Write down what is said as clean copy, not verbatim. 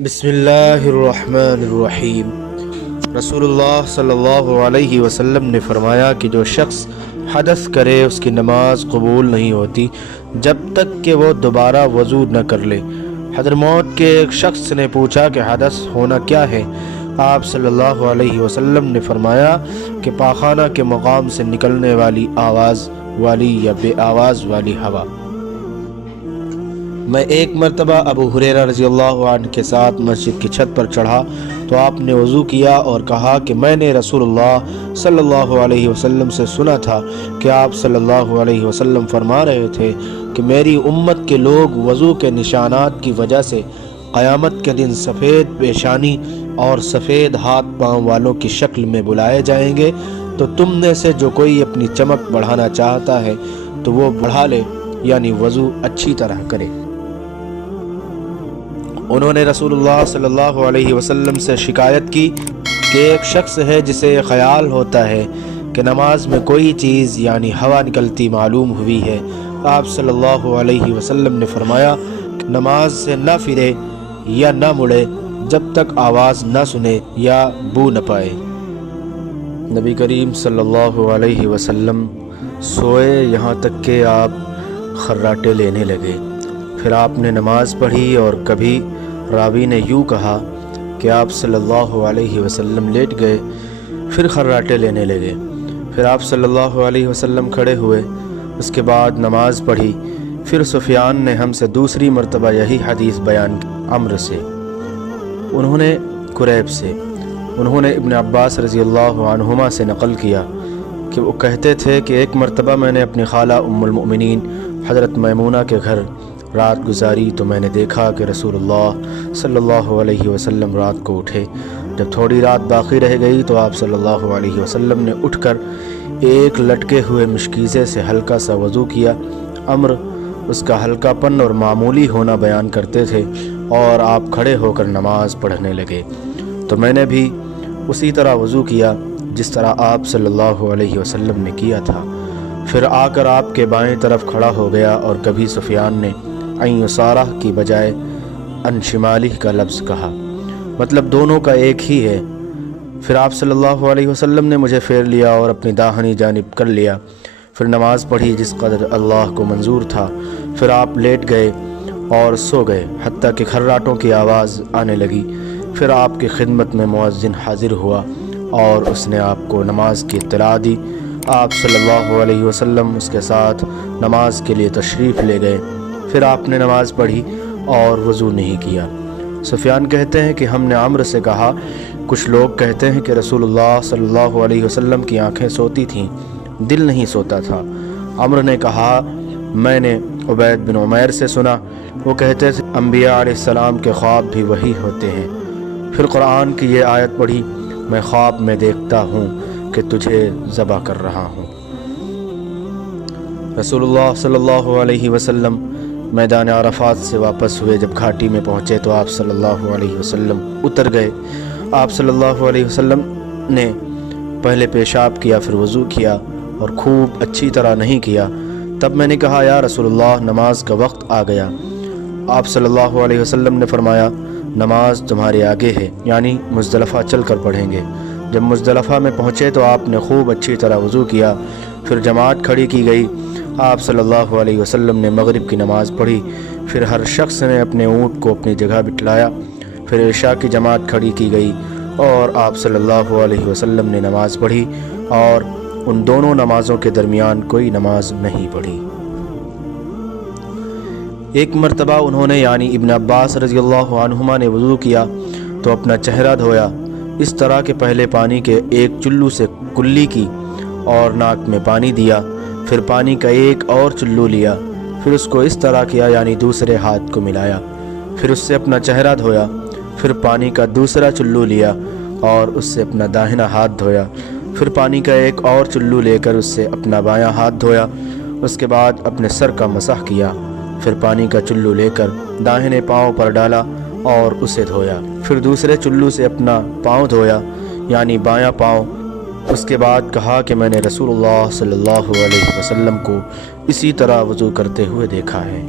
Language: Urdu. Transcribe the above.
بسم اللہ الرحمن الرحیم۔ رسول اللہ صلی اللہ علیہ وسلم نے فرمایا کہ جو شخص حدث کرے اس کی نماز قبول نہیں ہوتی جب تک کہ وہ دوبارہ وضو نہ کر لے۔ حضرموت کے ایک شخص نے پوچھا کہ حدث ہونا کیا ہے؟ آپ صلی اللہ علیہ وسلم نے فرمایا کہ پاخانہ کے مقام سے نکلنے والی آواز والی یا بے آواز والی ہوا۔ میں ایک مرتبہ ابو ہریرہ رضی اللہ عنہ کے ساتھ مسجد کی چھت پر چڑھا تو آپ نے وضو کیا اور کہا کہ میں نے رسول اللہ صلی اللہ علیہ وسلم سے سنا تھا کہ آپ صلی اللہ علیہ وسلم فرما رہے تھے کہ میری امت کے لوگ وضو کے نشانات کی وجہ سے قیامت کے دن سفید پیشانی اور سفید ہاتھ پاؤں والوں کی شکل میں بلائے جائیں گے، تو تم میں سے جو کوئی اپنی چمک بڑھانا چاہتا ہے تو وہ بڑھا لے، یعنی وضو اچھی طرح کرے۔ انہوں نے رسول اللہ صلی اللہ علیہ وسلم سے شکایت کی کہ ایک شخص ہے جسے خیال ہوتا ہے کہ نماز میں کوئی چیز یعنی ہوا نکلتی معلوم ہوئی ہے۔ آپ صلی اللہ علیہ وسلم نے فرمایا کہ نماز سے نہ پھرے یا نہ مڑے جب تک آواز نہ سنے یا بو نہ پائے۔ نبی کریم صلی اللہ علیہ وسلم سوئے یہاں تک کہ آپ خراٹے لینے لگے۔ پھر آپ نے نماز پڑھی اور کبھی راوی نے یوں کہا کہ آپ صلی اللہ علیہ وسلم لیٹ گئے، پھر خراٹے لینے لگے۔ پھر آپ صلی اللہ علیہ وسلم کھڑے ہوئے، اس کے بعد نماز پڑھی۔ پھر سفیان نے ہم سے دوسری مرتبہ یہی حدیث بیان کی، عمرو سے، انہوں نے قریب سے، انہوں نے ابن عباس رضی اللہ عنہما سے نقل کیا کہ وہ کہتے تھے کہ ایک مرتبہ میں نے اپنی خالہ ام المؤمنین حضرت میمونہ کے گھر رات گزاری تو میں نے دیکھا کہ رسول اللہ صلی اللہ علیہ وسلم رات کو اٹھے۔ جب تھوڑی رات باقی رہ گئی تو آپ صلی اللہ علیہ وسلم نے اٹھ کر ایک لٹکے ہوئے مشکیزے سے ہلکا سا وضو کیا۔ عمرو اس کا ہلکا پن اور معمولی ہونا بیان کرتے تھے اور آپ کھڑے ہو کر نماز پڑھنے لگے تو میں نے بھی اسی طرح وضو کیا جس طرح آپ صلی اللہ علیہ وسلم نے کیا تھا۔ پھر آ کر آپ کے بائیں طرف کھڑا ہو گیا اور کبھی سفیان نے ان یسارہ کی بجائے ان شمالہ کا لفظ کہا، مطلب دونوں کا ایک ہی ہے۔ پھر آپ صلی اللہ علیہ وسلم نے مجھے پھیر لیا اور اپنی داہنی جانب کر لیا، پھر نماز پڑھی جس قدر اللہ کو منظور تھا۔ پھر آپ لیٹ گئے اور سو گئے حتیٰ کہ خراٹوں کی آواز آنے لگی۔ پھر آپ کی خدمت میں مؤذن حاضر ہوا اور اس نے آپ کو نماز کی اطلاع دی۔ آپ صلی اللہ علیہ وسلم اس کے ساتھ نماز کے لیے تشریف لے گئے۔ پھر آپ نے نماز پڑھی اور وضو نہیں کیا۔ سفیان کہتے ہیں کہ ہم نے عمرو سے کہا، کچھ لوگ کہتے ہیں کہ رسول اللہ صلی اللہ علیہ وسلم کی آنکھیں سوتی تھیں، دل نہیں سوتا تھا۔ عمرو نے کہا، میں نے عبید بن عمیر سے سنا، وہ کہتے تھے انبیاء علیہ السلام کے خواب بھی وہی ہوتے ہیں۔ پھر قرآن کی یہ آیت پڑھی، میں خواب میں دیکھتا ہوں کہ تجھے ذبح کر رہا ہوں۔ رسول اللہ صلی اللہ علیہ وسلم میدان عرفات سے واپس ہوئے۔ جب گھاٹی میں پہنچے تو آپ صلی اللہ علیہ وسلم اتر گئے۔ آپ صلی اللہ علیہ وسلم نے پہلے پیشاب کیا، پھر وضو کیا اور خوب اچھی طرح نہیں کیا۔ تب میں نے کہا، یا رسول اللہ، نماز کا وقت آ گیا۔ آپ صلی اللہ علیہ وسلم نے فرمایا، نماز تمہارے آگے ہے، یعنی مزدلفہ چل کر پڑھیں گے۔ جب مزدلفہ میں پہنچے تو آپ نے خوب اچھی طرح وضو کیا، پھر جماعت کھڑی کی گئی۔ آپ صلی اللہ علیہ وسلم نے مغرب کی نماز پڑھی، پھر ہر شخص نے اپنے اونٹ کو اپنی جگہ بٹھلایا، پھر عشاء کی جماعت کھڑی کی گئی اور آپ صلی اللہ علیہ وسلم نے نماز پڑھی اور ان دونوں نمازوں کے درمیان کوئی نماز نہیں پڑھی۔ ایک مرتبہ انہوں نے یعنی ابن عباس رضی اللہ عنہما نے وضو کیا تو اپنا چہرہ دھویا، اس طرح کہ پہلے پانی کے ایک چلو سے کلی کی اور ناک میں پانی دیا، پھر پانی کا ایک اور چلو لیا، پھر اس کو اس طرح کیا یعنی دوسرے ہاتھ کو ملایا، پھر اس سے اپنا چہرہ دھویا، پھر پانی کا دوسرا چلو لیا اور اس سے اپنا داہنا ہاتھ دھویا، پھر پانی کا ایک اور چلو لے کر اس سے اپنا بایاں ہاتھ دھویا، اس کے بعد اپنے سر کا مسح کیا، پھر پانی کا چلو لے کر داہنے پاؤں پر ڈالا اور اسے دھویا، پھر دوسرے چلو سے اپنا پاؤں دھویا یعنی بایاں پاؤں۔ اس کے بعد کہا کہ میں نے رسول اللہ صلی اللہ علیہ وسلم کو اسی طرح وضو کرتے ہوئے دیکھا ہے۔